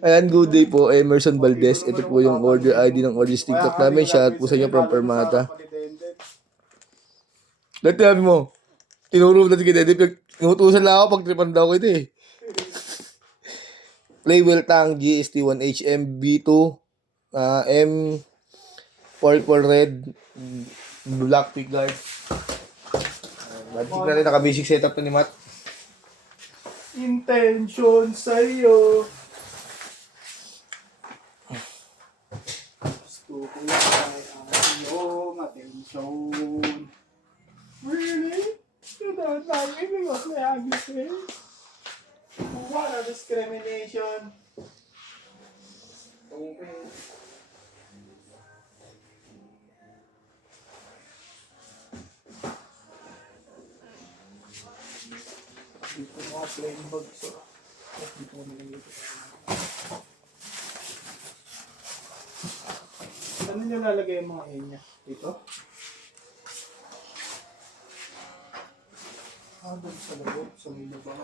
Ayan, good day po, Emerson Valdez. Ito po yung order ID ng Origins TikTok namin. Shout po sa inyo from Permata. Dati sabi mo, tinuro mo dati kay Dede, inutusan lang ako pag tripan daw kita eh. Playwell Tang GST1HM B2 M44 Red Black Pick Guard. Batik natin, naka-basic setup to ni Matt. Intention sa'yo. Gusto ko ay ang iyong atensyon. Really? You don't like me because I have you. What a discrimination. Okay. Dito mga plain bags. Dito mo nilagay. Ano nyo lalagay yung mga enya? Dito? Doon sa loob, sa may laba.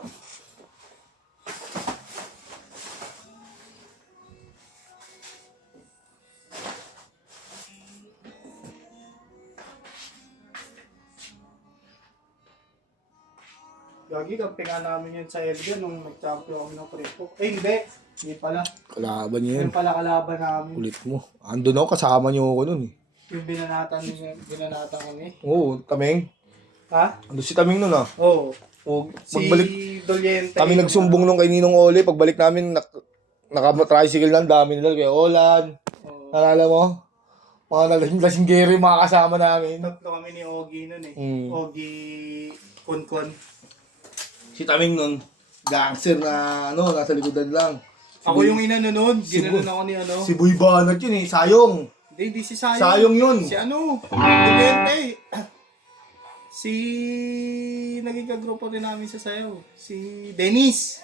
Gagi, kampi nga namin yun sa Edgar nung nag-champion kami ng Prepo. Eh, hindi. Hindi pala. Kalaban niyo yun. Yun pala kalaban namin. Kulit mo. Andun ako, kasama niyo ako nun eh. Yung binanatan kami. Oo, Tameng. Ha? Andun si Tameng nun ah. Oo. Pagbalik, Si Doliente. kami nagsumbong nung kay Ninong Ole. Pagbalik namin, naka-tricycle lang, dami nila. Kaya Olan. Oo. Nalala mo? Mga lasinggeri, mga kasama namin. Tatlo kami ni Ogie nun eh. Ogie Konkon. Si Tameng nun, gangster na nasa likodan lang. Ako yung inano nun. Ginanon ako ni ano. Si Boy Banat yun eh, Sayong. Hindi si Sayong. Sayong yun. Si ano? Doliente. Si naging kagrupo din namin sa sayo. Si Dennis.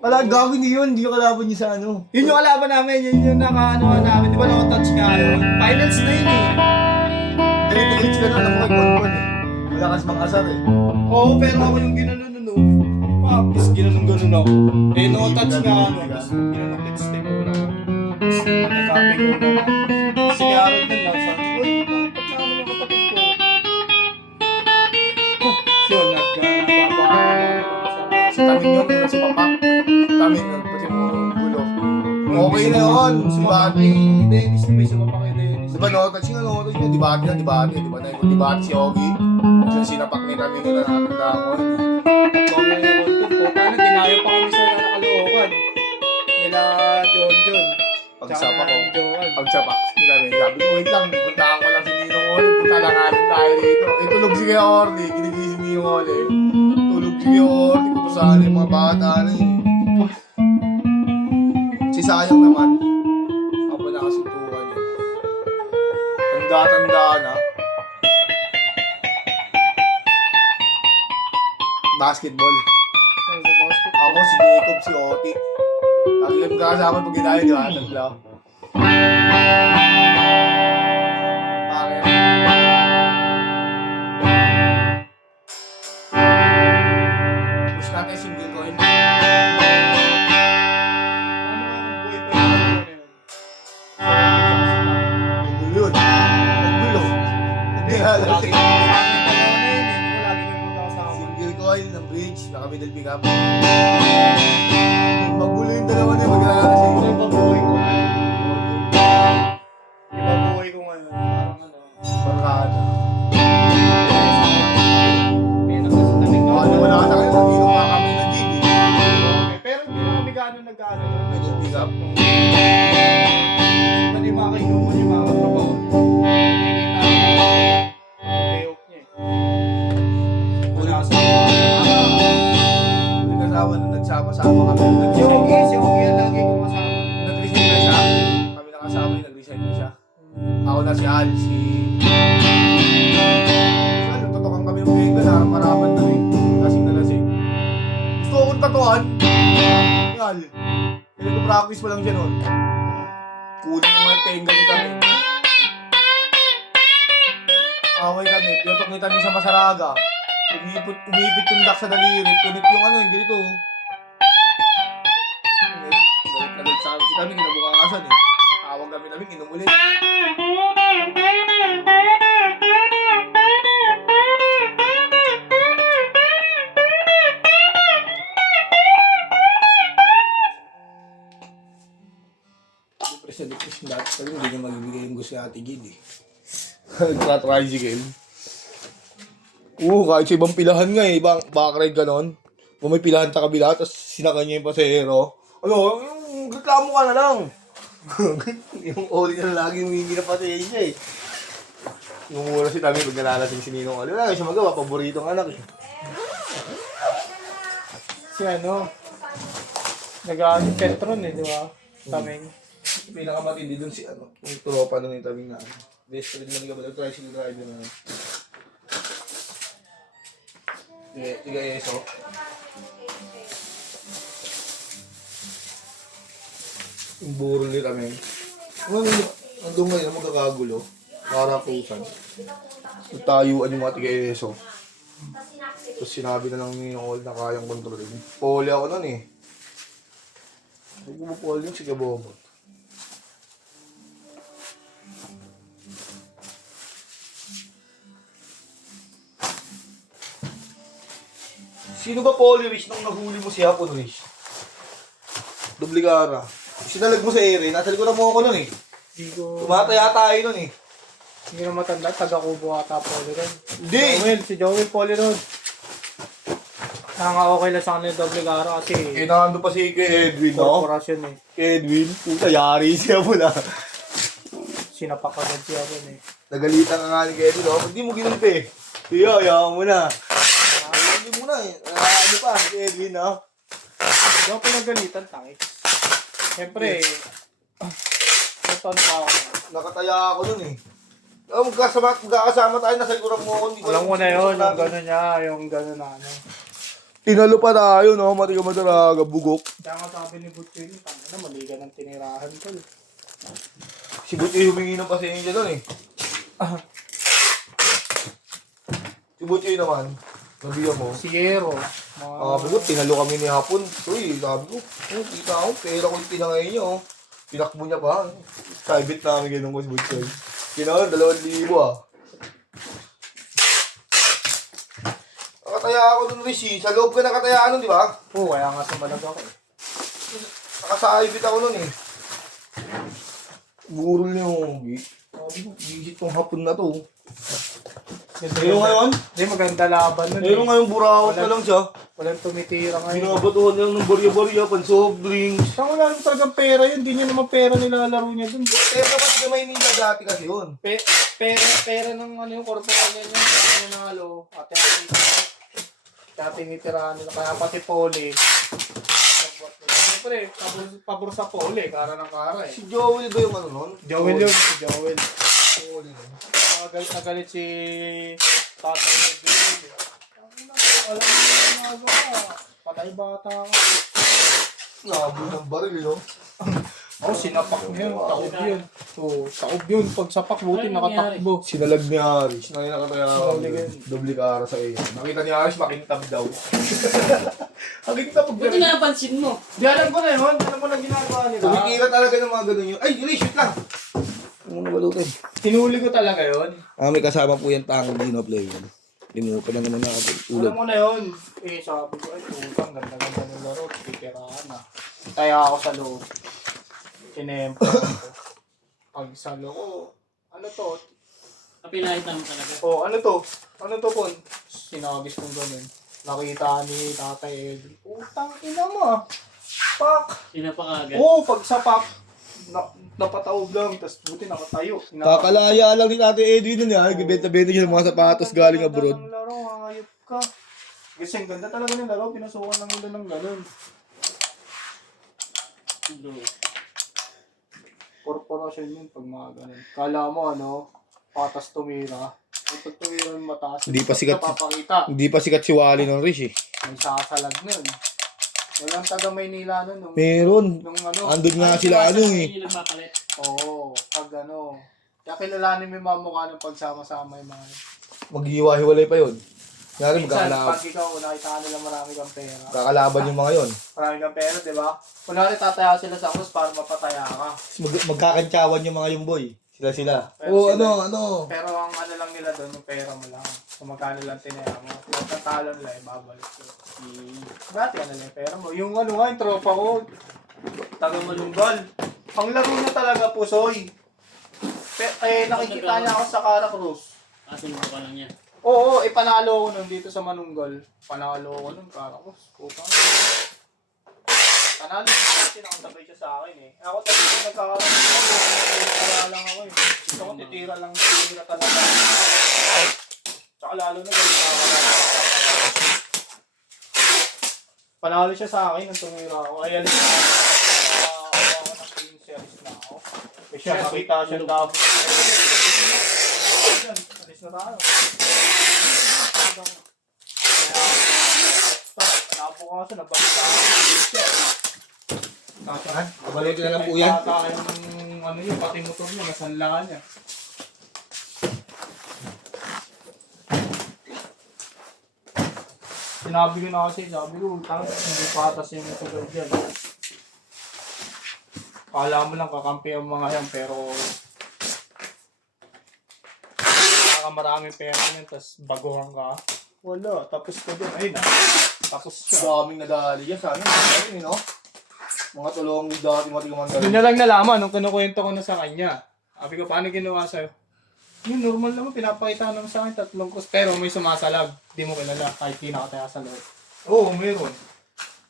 Gawin niyo yun, hindi ko kalaban niyo sa ano. Yun yung kalaban namin. Yun yung nakaano namin. Di ba touch nga yun? Finals na yun eh. Diretso sila na mga Konkon eh. Wala kas mga asar eh. Oo, pero ako yung ginanon nun. Tapos ginanon ako. Eh, touch nga ano. Tapos ginanon texting ko lang. Tapos nagkapi ko na. Kasi araw din lang. Sabi ko, dapat naman yung kapatid ko. Yun, Si Taming yun, nasa papak. Taming yun, pati mo gulo. Okay na yun, Sumapa kay Dennis. May sumapa kay Dennis. Diba no-touch nga, no-touch nga, debate na, debate. Diba na yung debate si Ogie? Diyan sinapak ni Taming yun na nakatanda ko. Tatlo na yung ko. Paano, dinayo pa kami sa nakalookan. Nila John. Pagsapa ko. Ni Joan. Pagsapak ni Taming, sabi ko, wait lang, puntahan ko lang si Ninong Ole, punta lang natin tayo dito. Tulog si Kaya Orly, ginigising ni Ninong Ole. Tulog si Kaya Orly, kutusahan yung mga bata na yun. Si Sayang naman, ako na kasintuhan yun. Tanda-tanda na. Basketball. Sa basket. Ako, si Jacob, si Oti. Lagi kami kakasama pag ginahin, di ba? Tatlo. Bakit? Push natin single coin. Ano nga yung buhay pa yun? Magulo yun. Magulo. Hindi nga Lagi lang. kami magkakasama. Single coil ng bridge, naka middle pick up. Magulo yung dalawa na yung maglalala sa iyo. Iba buhay ko ngayon. Iba buhay ko ngayon. Parang ano. Barkada. May nagsasalamig na. Wala wala ka sa kanya, sabihin mo kami ng GB. Pero hindi na kami gano'n nag-ano. Middle pick up. Pwede mga kainuman yung mga trabaho niyo. Payoff niya eh. Wala sa May kasawa na nagsama-sama kami. Si Ogie ang lagi ko kasama. Nag-resign na siya. Kami nakasama yung nag-resign na siya. Ako na si Al, si Al, tutukan kami ng pega na maraman na rin. Lasing na lasing. Gusto akong tatuan. Si Al. Nag-practice pa lang siya noon. Kunin mo yung tenga ni kami. Away kami. Piyotok ni kami sa Masaraga. Umipit yung lock sa daliri. Punit yung ano yung ganito. Galit na galit sa kami, kinabukasan eh. Tawag kami namin, inom ulit. Depress lahat pa rin, hindi niya magbibigay yung gusto ni Ate Gid eh. Nagtra-tricycle. Kahit sa ibang pilahan nga eh, backride ganon. Kung may pilahan sa kabila, tapos sinaka niya yung pasahero. Ano, yung reklamo ka na lang. Yung oli na lagi yung hindi na pasahero eh. Yung mura si Tami pag nalalasing si Ninong Oli. Wala siya magawa, paboritong anak eh. Si ano, nag-aalit Petron eh, di ba? Taming. Pinakamatindi dun si ano, yung tropa nun yung Taming na ano. Best friend na nagabala, tricycle driver na. Tiga eso. Yung burol ni Taming. Nandun ngayon, magkakagulo. Karapusan. Nagtayuan yung mga tiga-ESO. Tapos sinabi na lang ni Ol na kayang kontrolin. Poli ako nun eh. Huwag mo poli yung sige bobot. Sino ba Poli Rich nung nahuli mo si Hapon Rich? Dubligara. Sinalag mo sa ere, nasa likuran mo ako nun eh. Hindi ko... Tumataya tayo nun eh. Hindi na matanda, taga-Kubo ata Poli ron. Hindi! Si Joel Poli ron. Okay lang sa kanila doble gara kasi Nando pa si kay Edwin, no? korporasyon eh. Kay Edwin, puta, yari siya mo na. Sinapak agad siya ron eh. Nagalitan ka nga ni kay Edwin, no? Hindi mo ginulpi. Tiyo, ayaw mo na. Ayaw mo na eh. Ano pa, kay Edwin, no? Hindi ako pinagalitan, tangis. Siyempre, ito ano pa ako. Nakataya ako nun eh. Magkakasama tayo, nasa likuran mo ako. Alam mo na yun, yung gano'n niya, yung gano'n na ano. Tinalo pa tayo, no? Mati ka mataraga, bugok. Kaya nga sabi ni Butch yun, tanga na, mali ka ng tinirahan ko. Si Buti humingi ng pasensya doon eh. Si Buti naman, nabiya mo. Si Yero. Bugot, tinalo kami ni Hapon. Uy, sabi ko, kita ako, pera ko yung tinangay niya, oh. Pinakbo niya pa. Private namin ganun ko si Buti. Kinaon, 2,000 ah. Nakataya ako dun, Rishi. Sa loob ka nakataya nun, di ba? Oo, kaya nga sumalag ako eh. Nakasaibit ako nun eh. Burol niya yung gigit tong Hapon na to. Pero ngayon? Hindi, maganda laban nun Pero ngayon, burakot na lang siya. Walang tumitira ngayon. Binabatuhan lang ng barya-barya, pan-soft drinks. Saan wala naman talagang pera yun? Hindi niya naman pera nilalaro niya dun. Pero naman sa Maynila dati kasi yun. Pera ng ano yung korporasyon niya. Kaya nanalo. Kaya tinitirahan nila. Kaya pati Poli. Siyempre, pabor sa Poli. Kara ng kara eh. Si Joel ba yung ano nun? Joel yun. Si Joel. Poli nun. Nagalit si tatay ng Joel. Alam mo yung ginagawa. Patay bata ako. Nabul ng baril, no? Sinapak niya yun. Taob yun. Taob yun. Pag sapak, buti nakatakbo. Sinalag ni Aris. Ngayon nakataya ako. Doble. Doble kara sa iyo. Nakita ni Aris, makintab daw. Makintab. Buti napansin mo. Di alam ko na yun. Alam mo na ginagawa nila. Tumikira talaga ng mga ganun yun. Ay, Rish, wait lang. Ano na balutin? Hinuli ko talaga yun. May kasama po yung tango Dino Player. Limutan na naman natin. Alam mo na yun. Sabi ko, ay, utang, ganda-ganda ng laro. Titirahan na. Kaya ako sa loob. Sinempo ko. Pag sa loob, ano to? Kapilahit naman talaga. Ano to? Ano to, Pon? Sinagis kong ganun. Nakita ni Tatay Edwin. Utang, ina mo ah. Pak! Sina pa kagad. Pag sa pak, napataob lang. Tapos buti nakatayo. Kakalaya lang ni Ate Edwin nun yan. Benta-benta siya ng mga sapatos galing abroad. Ang laro, hayop ka. Kasi ang ganda talaga ng laro. Pinasukan lang nila ng ganun. Korporasyon yun pag mga ganun. Kala mo patas tumira. Pag tumira yung mataas. Hindi pa sikat. Napapakita. Hindi pa sikat si Wally ng Rish eh. May sasalag nun. Walang taga Maynila nun. Meron. Andun nga sila eh. Hindi nagpapalit. Oo, pag kaya kilalanin mo yung mga mukha ng pagsama-sama yung mga. Maghiwa-hiwalay pa yun. Yari, Minsan, pag ikaw, nakita ka nila marami kang pera. magkakalaban yung mga yon. Marami kang pera, di ba? Kunwari tataya sila sa krus para mapataya ka. Magkakantsawan yung mga yung boy. Sila. Pero Oo, sila- ano. Pero ang ano lang nila doon, yung pera mo lang. Kung magkano lang tinaya mo. Lahat ng talo nila, babalik ko. Dati ano lang yung pera mo. Yung ano nga, yung tropa ko, taga Malunggal. Ang laro na talaga, Pusoy. Nakikita niya ako sa Cara Cruz. Kasunod ka lang yan. Oo, panalo ko nun dito sa Manunggal. Panalo ko nun, Cara Cruz. Putang. Panalo siya kasi nakasabay siya sa akin eh. Ako talaga yung nagkakaroon ako. Tira lang ako eh. Gusto ko titira lang tira talaga. Tsaka lalo na ganun nakakalala. Panalo siya sa akin nung tumira ako. Ay, alis na ako. Ako ng team series na ako. Eh siya, nakita siya daw. Alis na tayo. Nabukasan, nabalik sa akin. Kabalik na lang po yan. Yung ano yun, pati motor niya, nasanlaan niya. Sinabi ko na kasi, sabi ko, hindi patas yung sugal dyan. Kala mo lang kakampi ang mga yan, pero nakakamaraming pera yan, tapos baguhan ka. Wala, tapos ko din. Ayun na, tapos siya. Daming nadali yan sa amin. Ayun, no? Mga tulong dati matigaman Doon niya lang nalaman nung kinukwento ko na sa kanya. Sabi ko, paano ginawa sa'yo? Yun, normal naman. Pinapakita naman sa akin 3 kus. Pero may sumasalag. Di mo kilala kahit di nakataya sa loob. Oo, meron.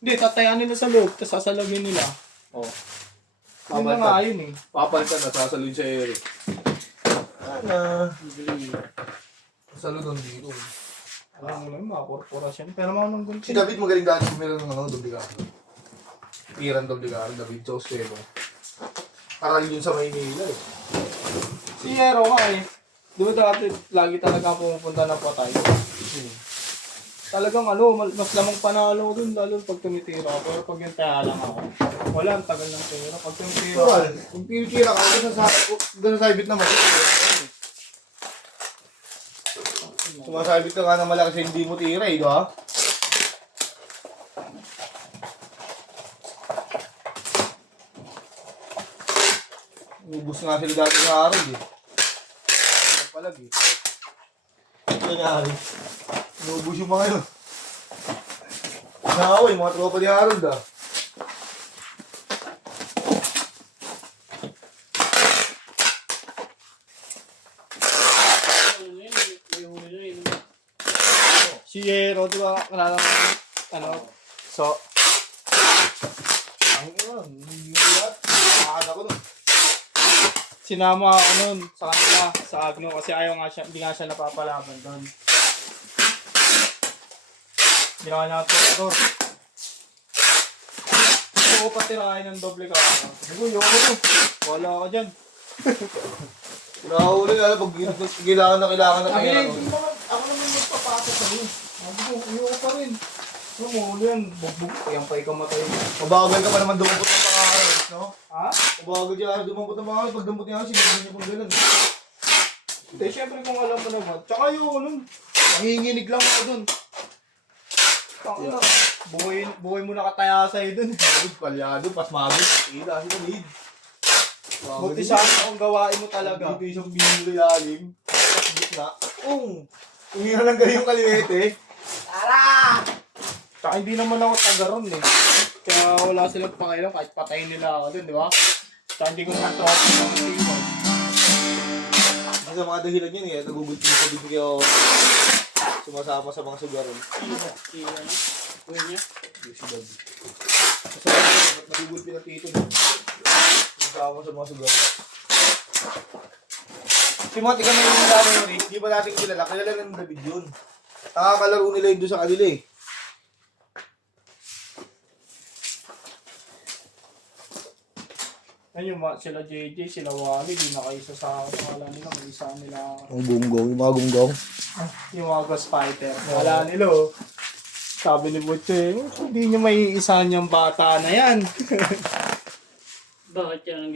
Hindi, tatayaan nila sa loob. Tapos sasalagin nila. Oo. Yun na nga yun eh. Papalitan na, sasalun sa Eric. Ano? Sasalun doon dito. Alam mo lang, mga korporasyon. Pero mga nung Si David magaling dati meron ng ano, dobligado. Piran dobligado, David Joseph. Karali yun sa Maynila eh. si Hero nga eh. Di ba dati, lagi talaga pumupunta ng patay. Talagang ano, mas lamang panalo dun, lalo pag tumitira ako. Pero pag yung taya lang ako, wala, ang tagal ng tira. Pag tumitira ako, Kung pinitira ka, doon sa ibit naman. Sumasabit ka nga ng malaki sa hindi mo tira eh, di ba? Ubus nga sila dati sa araw eh. Palag eh. Ito nangyari. Inubos yung mga yun. Nakaway, mga tropa ni Harold ah. si Hero, di ba, kalala mo, ano, so, Ang yun, hindi lahat. Nakakada ko nun. sinama ako nun sa kanila, sa Agno, kasi ayaw nga siya, hindi nga siya napapalaban doon. Ginawa niya ito, gusto ko patirahin ng doble ka. Sabi ko, yoko to. Wala ka dyan. Pinakahuli nga, pag kailangan na Sabi kaya. niya, ako naman magpapasa sa'yo. Sabi ko, yoko pa rin. Ano mo, yan, bugbog, yan pa ikamatay. Mabagal ka pa naman dumupot ng mga araw, no? Ha? Mabagal siya dumupot ng mga araw. Pag dumupot niya, sinigyan niya kung gano'n. Hindi, syempre kung alam mo naman. Tsaka yun, nun, nanginginig lang ako dun. Buhay mo nakataya sa'yo dun. David, palyado, pasmado. Tila, si David. Buti sana akong gawain mo talaga. Dito isang binilo yalim. Tapos gitna. Umira lang kayo yung kaliwete. Tsaka hindi naman ako taga ron eh. Kaya wala silang pakialam kahit patayin nila ako dun, di ba? Tsaka hindi ko na-trophy ng team. Isa sa mga dahilan yun eh. Nagugulti ko din kayo sumasama sa mga sugaron. Kuya niya? Si David. Kasi nagugulti ng tito niya. Sumasama sa mga sugaron. Si Monty kami yung dami yun eh. Di ba natin kilala? Kilala ng David yun. Nakakalaro nila yun doon sa kanila eh. Ayun yung sila JJ, sila Wally, di na kaisa sa wala nila, may isa nila. Ang gunggaw, yung mga gunggaw. Yung mga Ghost Fighter. Wala nila oh. Sabi ni Butche, hindi niyo may isa niyang bata na yan. Bakit yan ang